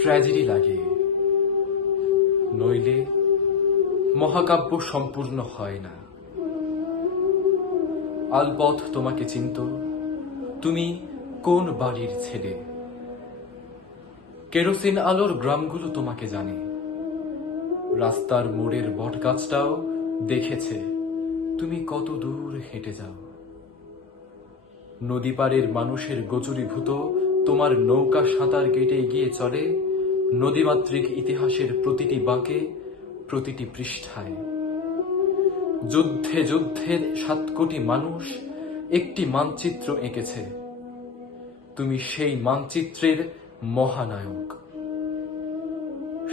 Tragedy লাগে, নইলে মহাকাব্য সম্পূর্ণ হয় না। আলবৎ তোমাকে চিনত, তুমি কোন বাড়ির ছেলে। কেরোসিন আলোর গ্রামগুলো তোমাকে জানে, রাস্তার মোড়ের বটগাছটাও দেখেছে তুমি কত দূর হেঁটে যাও। নদী পাড়ের মানুষের গোচরীভূত তোমার নৌকা সাঁতার কেটে এগিয়ে চলে নদীমাতৃক ইতিহাসের প্রতিটি বাঁকে, প্রতিটি পৃষ্ঠায়। যুদ্ধে যুদ্ধে 7 কোটি মানুষ একটি মানচিত্র এঁকেছে, তুমি সেই মানচিত্রের মহানায়ক।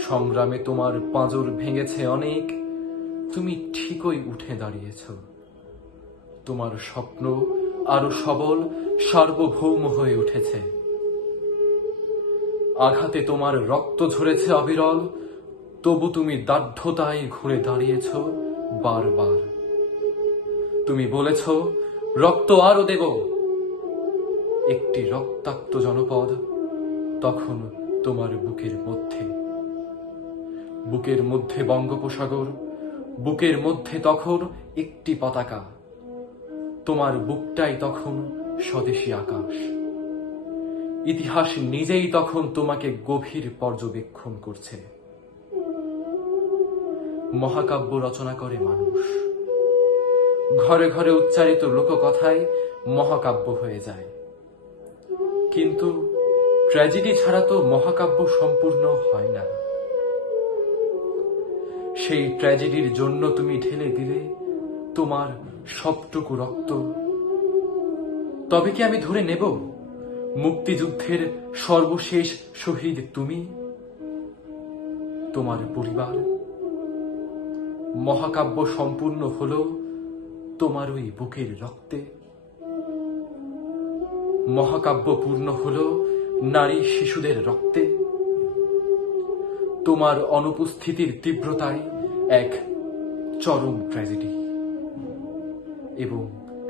সংগ্রামে তোমার পাঁজর ভেঙেছে অনেক, তুমি ঠিকই উঠে দাঁড়িয়েছ। তোমার স্বপ্ন আরো সবল, সার্বভৌম হয়ে উঠেছে। আঘাতে তোমার রক্ত ঝরেছে অবিরল, তবু তুমি দার্ঢ্যতায় ঘুরে দাঁড়িয়েছ বারবার। তুমি বলেছ, রক্ত আরো দেব। একটি রক্তাক্ত জনপদ তখন তোমার বুকের মধ্যে। বুকের মধ্যে বঙ্গোপসাগর, বুকের মধ্যে তখন একটি পতাকা। তোমার বুকটাই তখন স্বদেশী আকাশ। ইতিহাস নিজেই তখন তোমাকে গভীর পর্যবেক্ষণ করছে। মহাকাব্য রচনা করে মানুষ, ঘরে ঘরে উচ্চারিত লোককথায় মহাকাব্য হয়ে যায়। কিন্তু ট্র্যাজেডি ছাড়া তো মহাকাব্য সম্পূর্ণ হয় না। সেই ট্র্যাজেডির জন্য তুমি ঢেলে দিলে তোমার সবটুকু রক্ত। তবে কি আমি ধরে নেব মুক্তিযুদ্ধের সর্বশেষ শহীদ তুমি, তোমার পরিবার? মহাকাব্য সম্পূর্ণ হলো তোমার ওই বুকের রক্তে। মহাকাব্য পূর্ণ হলো নারী শিশুদের রক্তে। তোমার অনুপস্থিতির তীব্রতায় এক চরম ট্র্যাজেডি। এবং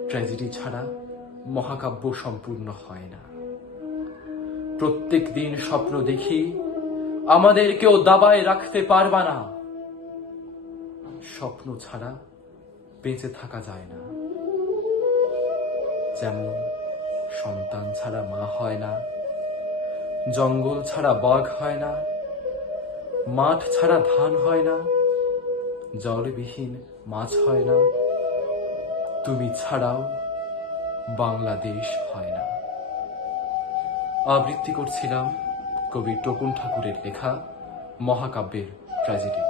ট্র্যাজেডি ছাড়া মহাকাব্য সম্পূর্ণ হয় না। প্রত্যেক দিন স্বপ্ন দেখি আমাদের কেউ দাবায় রাখতে পারবা না। স্বপ্ন ছাড়া বেঁচে থাকা যায় না। যেমন সন্তান ছাড়া মা হয় না, জঙ্গল ছাড়া বাঘ হয় না, মাঠ ছাড়া ধান হয় না, জলবিহীন মাছ হয় না, তুমি ছাড়াও বাংলাদেশ হয় না। আবৃত্তি করছিলাম কবি তপন ঠাকুরের লেখা মহাকাব্যের ট্র্যাজেডি।